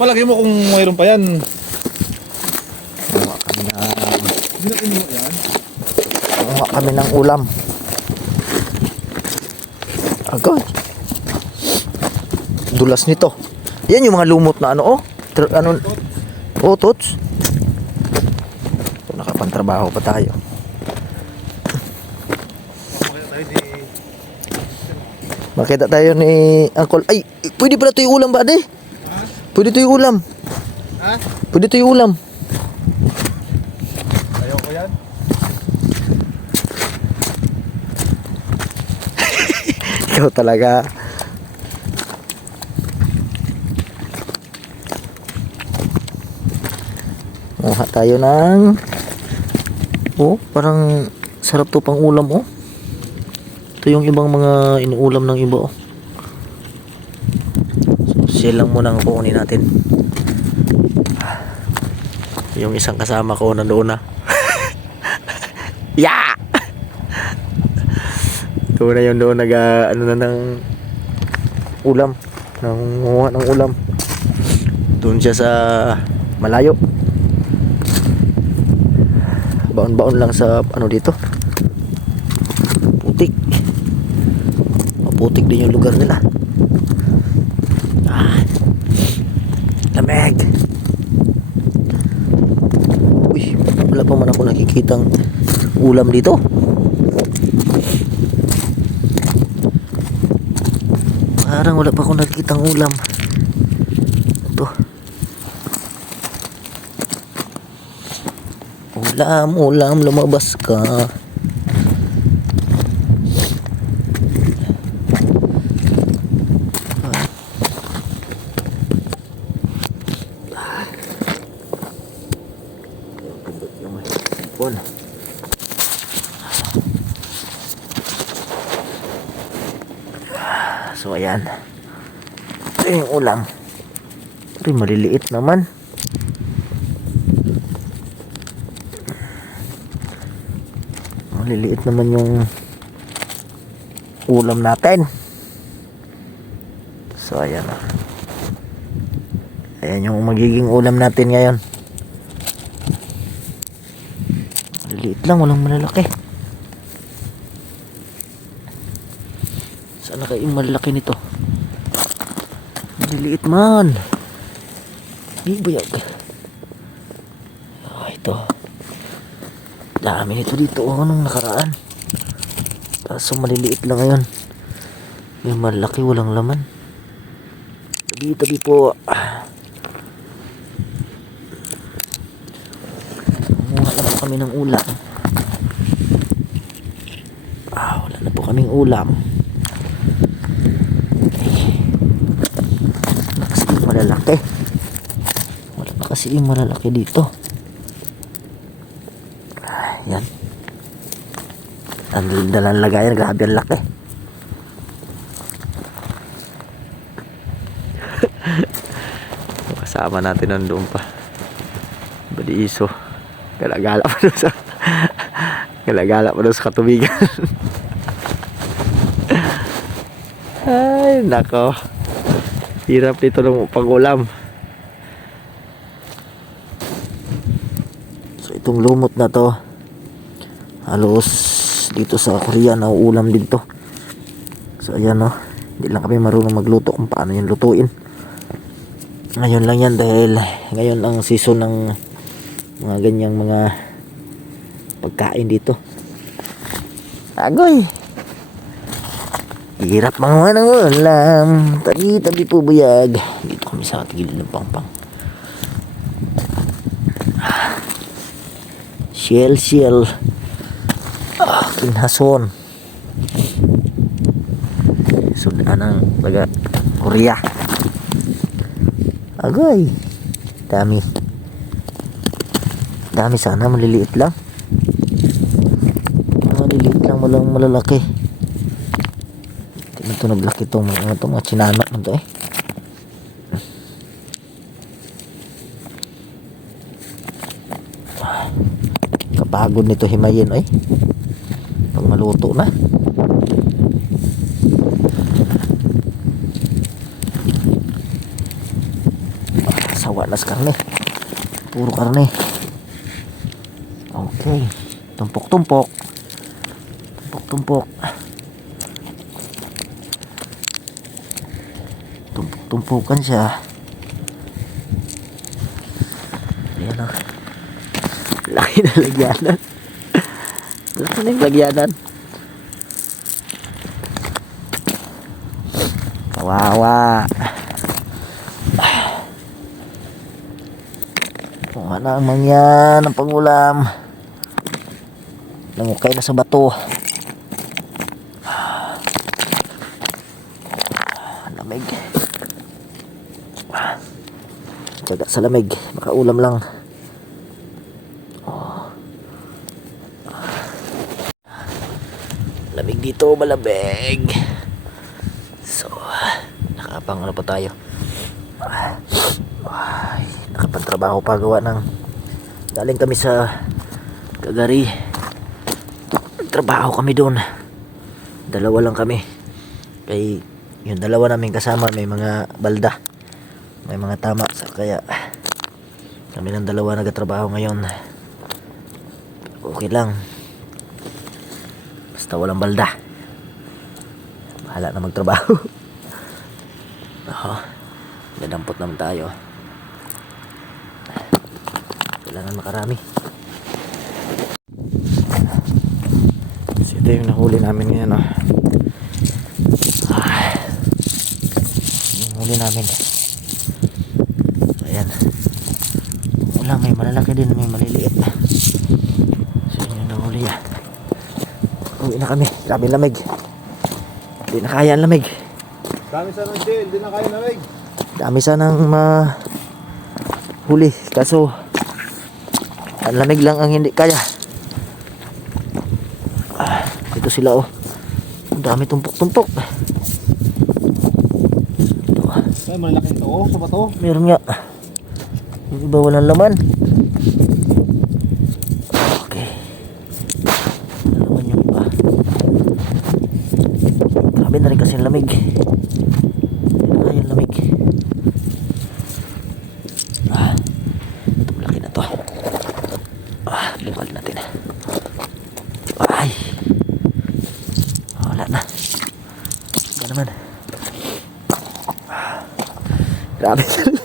Palagay mo kung mayroon pa yan. Kuha kami ng, Hindi na kinuha yan. kuha kami ng ulam. Agad. Dulas nito. Yan yung mga lumot na ano, oh. Ano, oh, tots. So, nakapantrabaho pa tayo. Makita tayo ni Uncle. Ay, pwede pala ito yung ulam ba, de? Ha? Pwede ito yung ulam. Ha? Pwede ito yung ulam. Ayaw ko yan. Ikaw talaga. Muha tayo ng, oh, parang sarap to pang ulam, oh. Ito yung ibang mga inuulam ng iba, oh. So, siya lang muna ang kukunin natin. Yung isang kasama ko nandoon na. Yeah! Ito na yung doon nag ano na ng ulam, nangunguha ng ulam. Doon siya sa malayo. Baon-baon lang sa ano dito. Putik. Maputik din yung lugar nila. Ah, lamig. Uy, wala pa man ako nakikitang ulam dito. Parang wala pa akong nakikitang ulam. Ito. Ulam, lumabas ka. So ayan. Ito yung ulam. Ito yung maliliit naman. Maliliit naman yung ulam natin. So ayan. Ayan yung magiging ulam natin ngayon. Maliliit lang, walang malalaki. Saan na kayo yung malalaki nito? Maliliit man. Bibuyag. Oh, ito. Dami nito dito, oh, nung nakaraan. Kaso maliliit lang ngayon. Yung malaki, walang laman. Tabi-tabi po. Kumuha na po kami ng ulam. Wala na po kaming ulam. Malalaki. Wala pa kasi yung malalaki dito. Yan. Ang dalang lagayan, grabe ang laki. Kasama natin nandun pa. Badiiso. Galagala pa doon sa galagala pa doon sa katubigan. Ay, nako. Hirap dito ng pag-ulam. So itong lumot na to, halos dito sa Korea na ulam din to. So ayan, no. Hindi lang kami marunong magluto kung paano yan lutuin. Ngayon lang yan dahil ngayon ang season ng mga ganyang mga pagkain dito. Agoy! Hirap mga ng ulam. Tabi-tabi po buyag. Dito kami sa gilid ng pangpang. Shell. Kinhason. Sudan ng taga Korea. Agoy. Dami sana. Maliliit lang. Maliliit lang. Walang malalaki. Ito naglaki itong mga chinanak na ito, eh. Kapagod nito himayin, eh. Pag maluto na. sawa na sa karne. Puro karne. Okay. Tumpok-tumpok. Tumpok-tumpok. Tumpok-tumpukan siya. Ayan o. Laki na lagyanan. Laki na yung lagyanan. Kawawa. Kung ano ang mangyan ang pangulam. Nangukay na sa bato. Lamig. Tsaga sa lamig. Makaulam lang. Lamig dito, malamig. So, nakapang ano pa tayo. Ay, nakapagtrabaho pa gawa ng galing kami sa Cagarí. Nagtrabaho kami doon. Dalawa lang kami. Kay yung dalawa namin kasama may mga balda. May mga tama. So, kaya kami ng dalawa nagtatrabaho ngayon. Okay lang. Basta walang balda. Bahala na magtrabaho. Nadampot naman tayo. Kailangan makarami. So, ito yung nahuli namin ngayon. Yung huli namin. Ayan. Wala, may malalaki din, may maliliit. So, yun yung nahuli. Uwi na kami. Grabe lamig. Hindi na kaya ang lamig. Dami sana ng jail, di na kaya lamig. Dami sanang huli. Kaso ang lamig lang ang hindi kaya. Ito sila oh. Ang dami tumpok-tumpok. Ay, malalaking to oh, sa bato. Meron nga. Yung iba walang laman. Okay. Walang laman yung iba. Grabe na rin kasi ang lamig. Ay, ang lamig. Ito malaki na to. Bungkal natin. Ay. Wala na. Wala naman. Grabe kalamig.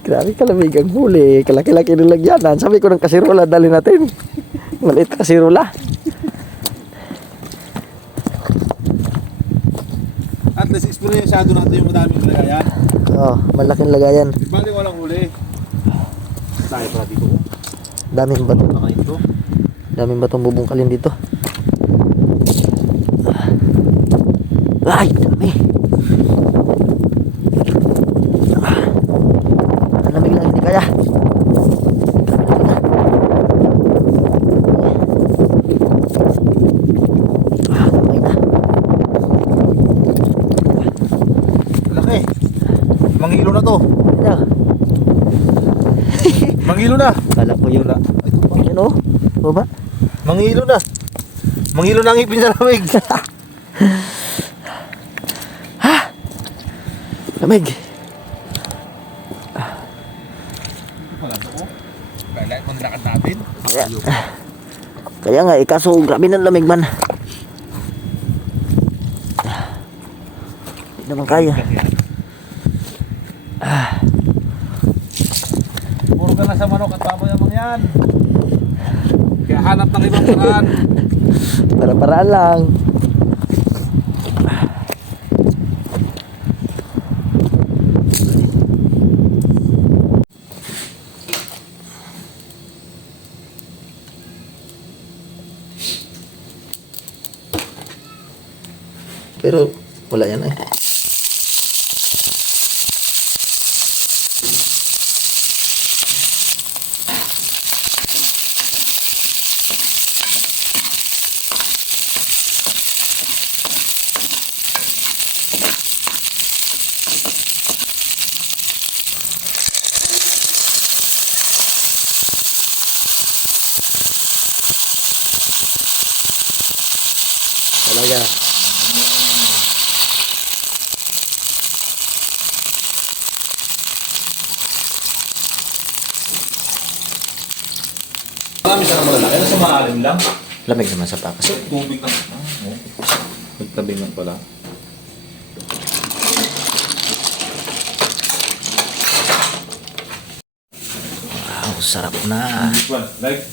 Grabe kalamig ang huli. Kalaki-laki ng lagyanan. Sabi ko ng kasirola, dali natin. Maliit na kasirola. At least experienceado natin yung madaming lagayan. Malaking lagayan. Bali walang huli. Tayo pala dito oh. Daming bato. Malaki ito. Daming batong bubungkalin dito. Ay, dami. Ang lamig lang, hindi kaya. Gamay na. Malaki. Mangilo na to. Ayan. Mangilo na. Kala ko yun. Yan o. O ba? Mangilo na. Mangilo na ang ipin sa lamig. Lamig. Wala to oh. Kailangan mo nilakad natin. Kaya nga, kaso grabe ng lamig man. Hindi naman kaya. Puro ka na sa manok at baboy yan. Kaya hanap ng ibang paraan. Para-paraan lang. Pero wala yan eh. Talaga. Marami siya ng malalaki. Nasa maalim lang. Lamig naman sa pakas. Tubig na. Nagtabing lang pala. Wow, sarap na. Like,